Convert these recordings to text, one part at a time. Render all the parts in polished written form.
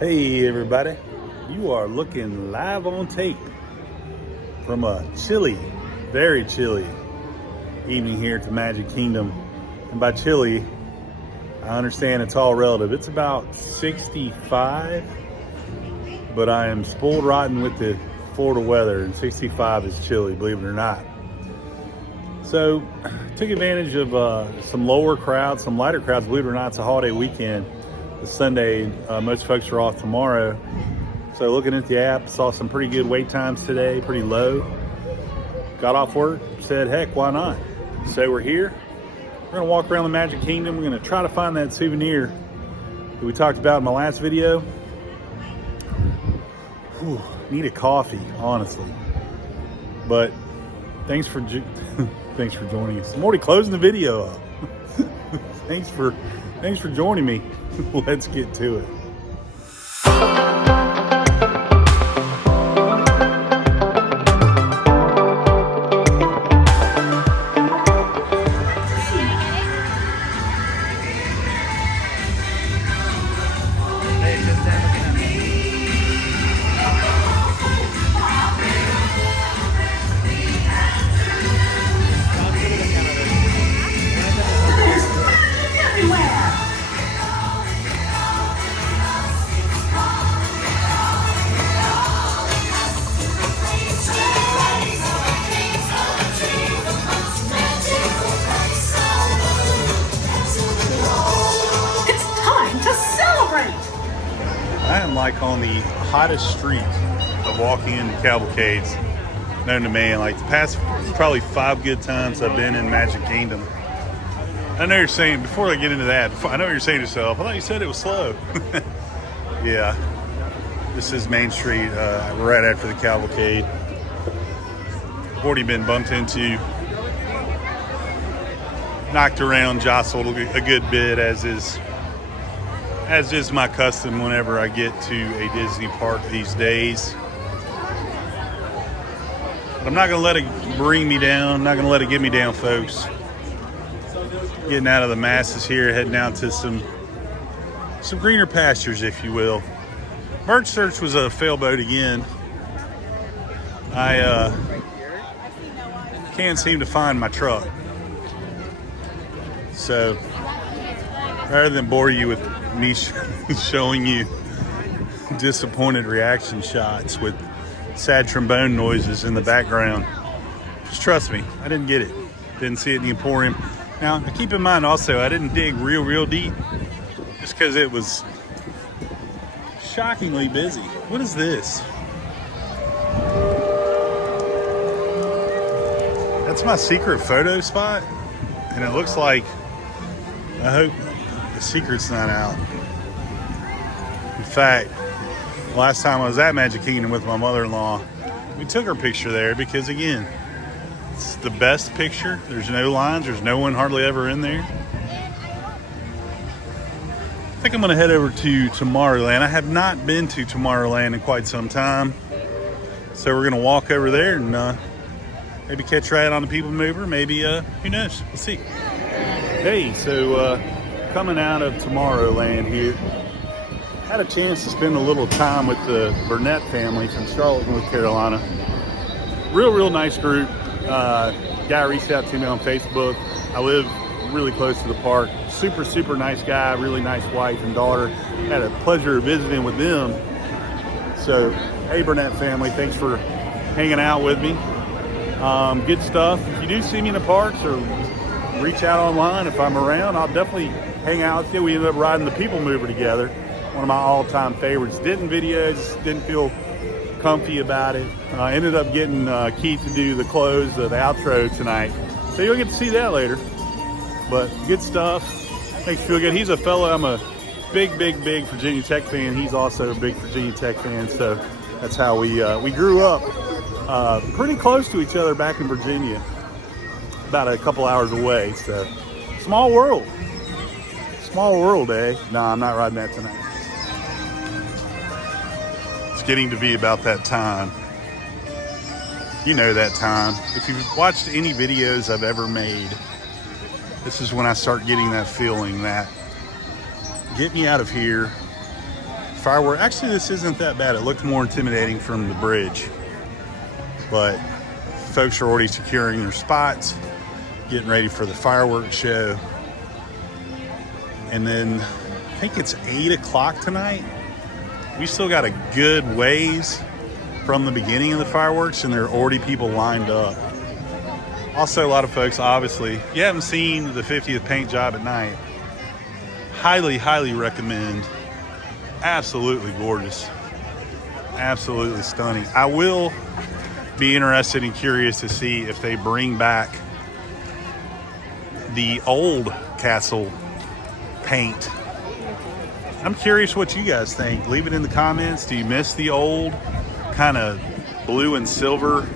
Hey everybody, you are looking live on tape from a chilly, very chilly evening here at the Magic Kingdom. And by chilly, I understand it's all relative. It's about 65, but I am spoiled rotten with the Florida weather, and 65 is chilly, believe it or not. So took advantage of some lower crowds, some lighter crowds. Believe it or not, it's a holiday weekend. It's Sunday, most folks are off tomorrow. So looking at the app, saw some pretty good wait times today, pretty low. Got off work, said, heck, why not? So we're here. We're gonna walk around the Magic Kingdom. We're gonna try to find that souvenir that we talked about in my last video. Whew, need a coffee, honestly. But thanks for joining us. I'm already closing the video up. Thanks for joining me. Let's get to it. I am like on the hottest street of walking into cavalcades known to man. Like the past probably 5 good times I've been in Magic Kingdom. I know you're saying, before I get into that, I know what you're saying to yourself, I thought you said it was slow. Yeah, this is Main Street right after the cavalcade. I've already been bumped into, knocked around, jostled a good bit, as is my custom whenever I get to a Disney park these days. But I'm not going to let it bring me down. I'm not going to let it get me down, folks. Getting out of the masses here, heading out to some greener pastures, if you will. Merch search was a failboat again. I can't seem to find my truck. So rather than bore you with me showing you disappointed reaction shots with sad trombone noises in the background, just trust me, I didn't get it. Didn't see it in the Emporium. Now, keep in mind also, I didn't dig real deep just because it was shockingly busy. What is this? That's my secret photo spot, and it looks like, I hope the secret's not out. In fact, last time I was at Magic Kingdom with my mother-in-law, we took her picture there because, again, it's the best picture. There's no lines. There's no one hardly ever in there. I think I'm going to head over to Tomorrowland. I have not been to Tomorrowland in quite some time. So we're going to walk over there and maybe catch a ride on the People Mover. Maybe, who knows? We'll see. Hey, so coming out of Tomorrowland here, had a chance to spend a little time with the Burnett family from Charlotte, North Carolina. Real nice group. Guy reached out to me on Facebook. I live really close to the park. Super nice guy, really nice wife and daughter. Had a pleasure of visiting with them. So, hey Burnett family, thanks for hanging out with me. Good stuff. If you do see me in the parks or reach out online if I'm around, I'll definitely hang out with you. We ended up riding the People Mover together. One of my all-time favorites. Didn't feel comfy about it. Ended up getting Keith to do the close, the outro tonight. So you'll get to see that later. But good stuff. Makes you feel good. He's a fellow, I'm a big Virginia Tech fan. He's also a big Virginia Tech fan. So that's how we grew up pretty close to each other back in Virginia. About a couple hours away. So small world. Small world, eh? No, I'm not riding that tonight. It's getting to be about that time. You know that time. If you've watched any videos I've ever made, this is when I start getting that feeling that get me out of here fireworks. Actually, this isn't that bad. It looked more intimidating from the bridge. But folks are already securing their spots, getting ready for the fireworks show. And then I think it's 8 o'clock tonight. We still got a good ways from the beginning of the fireworks, and there are already people lined up. Also, a lot of folks, obviously, if you haven't seen the 50th paint job at night, highly, highly recommend. Absolutely gorgeous. Absolutely stunning. I will be interested and curious to see if they bring back the old castle paint. I'm curious what you guys think. Leave it in the comments. Do you miss the old kind of blue and silver,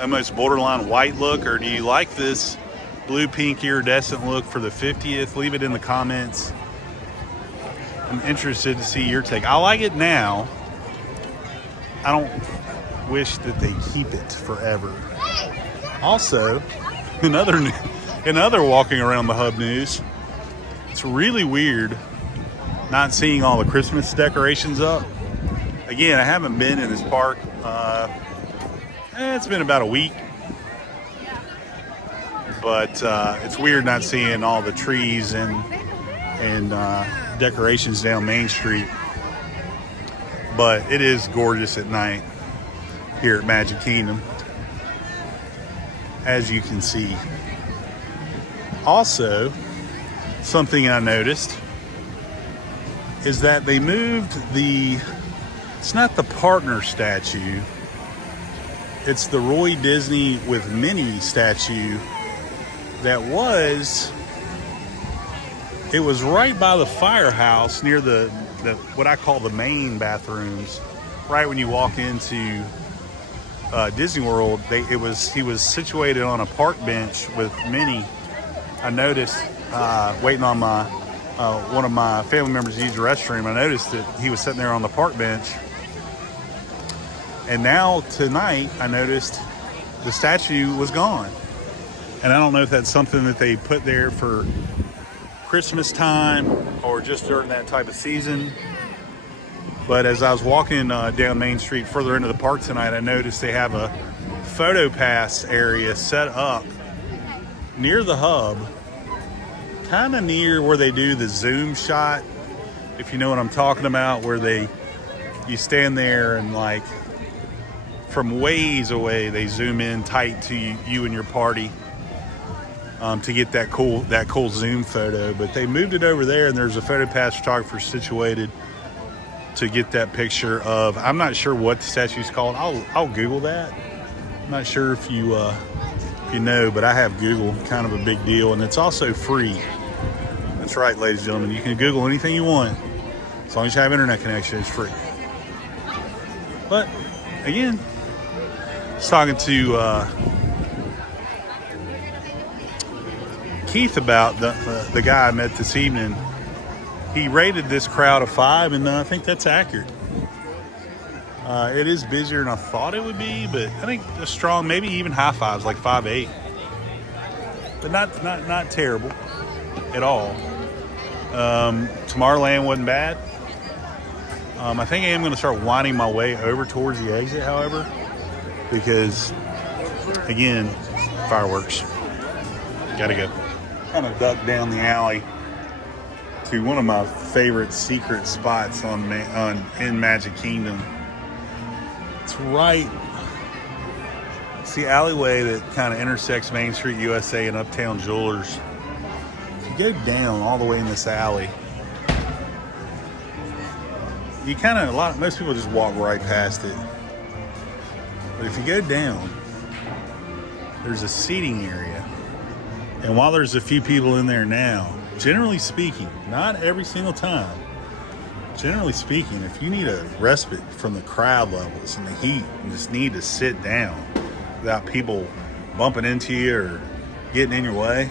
almost borderline white look, or do you like this blue pink iridescent look for the 50th? Leave it in the comments. I'm interested to see your take. I like it now. I don't wish that they keep it forever. Also, in other walking around the hub news, it's really weird not seeing all the Christmas decorations up. Again, I haven't been in this park. It's been about a week. But it's weird not seeing all the trees and decorations down Main Street. But it is gorgeous at night here at Magic Kingdom, as you can see. Also, something I noticed is that they moved it's not the partner statue, it's the Roy Disney with Minnie statue that was right by the firehouse near the what I call the main bathrooms, right when you walk into Disney World. He was situated on a park bench with Minnie. I noticed waiting on one of my family members to use the restroom. I noticed that he was sitting there on the park bench. And now tonight, I noticed the statue was gone. And I don't know if that's something that they put there for Christmas time or just during that type of season. But as I was walking down Main Street further into the park tonight, I noticed they have a photo pass area set up near the hub, kind of near where they do the zoom shot, if you know what I'm talking about, where you stand there and like from ways away they zoom in tight to you and your party to get that cool zoom photo. But they moved it over there, and there's a photo pass photographer situated to get that picture of, I'm not sure what the statue's called. I'll Google that. I'm not sure if you know, but I have Google, kind of a big deal, and it's also free. That's right, ladies and gentlemen. You can Google anything you want. As long as you have internet connection, it's free. But, again, I was talking to Keith about the guy I met this evening. He rated this crowd a 5, and I think that's accurate. It is busier than I thought it would be, but I think a strong, maybe even high 5s, like 5.8. But not terrible at all. Tomorrowland wasn't bad. I think I am going to start winding my way over towards the exit, however, because, again, fireworks. Gotta go. Kind of duck down the alley to one of my favorite secret spots in Magic Kingdom. It's right. It's the alleyway that kind of intersects Main Street USA and Uptown Jewelers. If you go down all the way in this alley, you kind of most people just walk right past it. But if you go down, there's a seating area. And while there's a few people in there now, generally speaking, not every single time, generally speaking, if you need a respite from the crowd levels and the heat and just need to sit down without people bumping into you or getting in your way,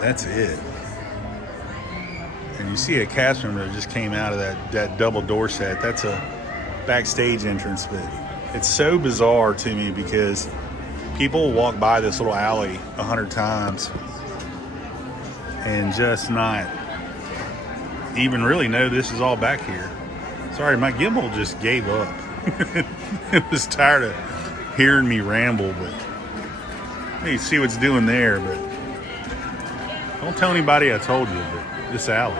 that's it. And you see a cast member that just came out of that double door set. That's a backstage entrance, but it's so bizarre to me because people walk by this little alley 100 times and just not even really know this is all back here. Sorry, my gimbal just gave up. It was tired of hearing me ramble, but you see what's doing there, but don't tell anybody I told you, but this alley.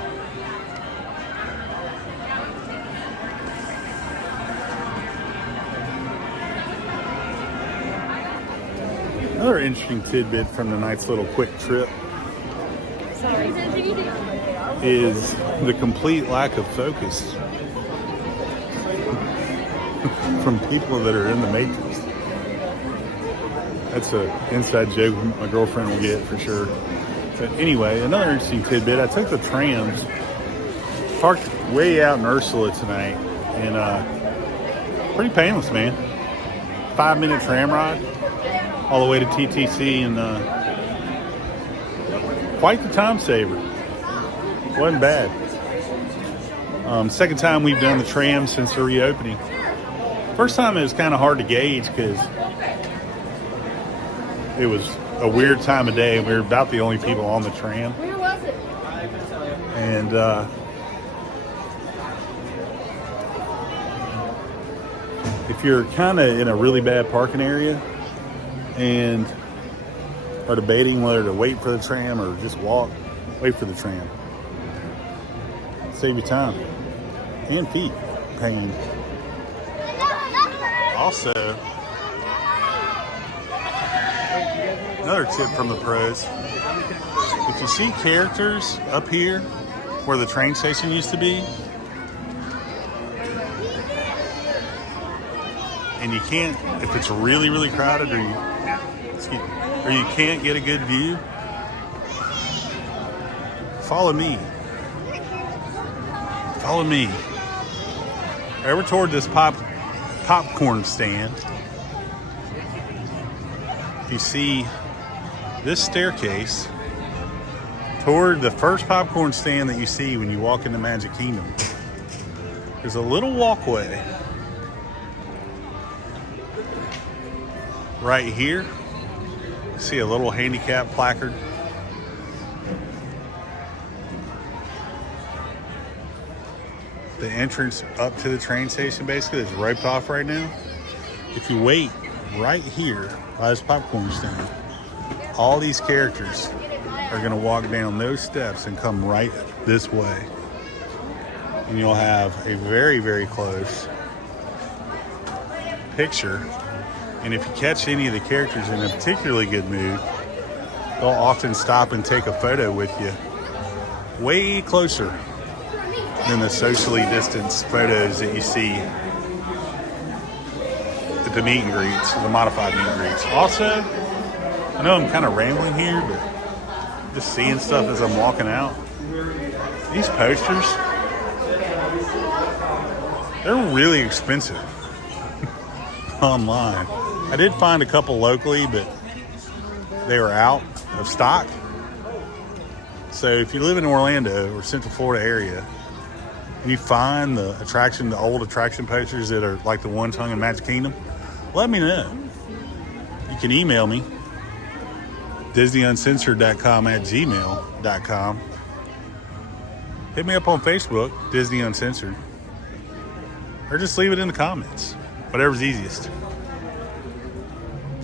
Another interesting tidbit from tonight's little quick trip is the complete lack of focus from people that are in the Matrix. That's an inside joke my girlfriend will get for sure. But anyway, another interesting tidbit. I took the Trams, parked way out in Ursula tonight, and pretty painless, man. 5-minute tram ride all the way to TTC, and quite the time saver. Wasn't bad. Second time we've done the tram since the reopening. First time it was kind of hard to gauge because it was a weird time of day. We were about the only people on the tram. Where was it? And if you're kind of in a really bad parking area and are debating whether to wait for the tram or just walk, wait for the tram. Save you time and feet pain. Also, another tip from the pros, if you see characters up here where the train station used to be, and you can't, if it's really, really crowded or you can't get a good view, follow me. Follow me. Over toward this popcorn stand. If you see this staircase toward the first popcorn stand that you see when you walk into Magic Kingdom, there's a little walkway right here. See a little handicap placard. The entrance up to the train station basically is roped off right now. If you wait right here by this popcorn stand, all these characters are going to walk down those steps and come right this way. And you'll have a very, very close picture. And if you catch any of the characters in a particularly good mood, they'll often stop and take a photo with you way closer than the socially distanced photos that you see at the meet and greets, the modified meet and greets. Also, I know I'm kind of rambling here, but just seeing stuff as I'm walking out. These posters, they're really expensive online. I did find a couple locally, but they were out of stock. So if you live in Orlando or Central Florida area, and you find the old attraction posters that are like the ones hung in Magic Kingdom, let me know. You can email me, DisneyUncensored.com@gmail.com. Hit me up on Facebook, Disney Uncensored, or just leave it in the comments. Whatever's easiest.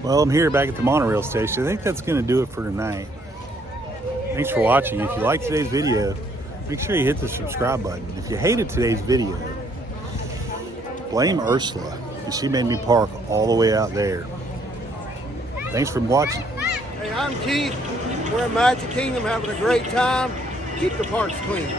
Well, I'm here back at the monorail station. I think that's going to do it for tonight. Thanks for watching. If you liked today's video, make sure you hit the subscribe button. If you hated today's video, blame Ursula, because she made me park all the way out there. Thanks for watching. Hey, I'm Keith. We're at Magic Kingdom having a great time. Keep the parks clean.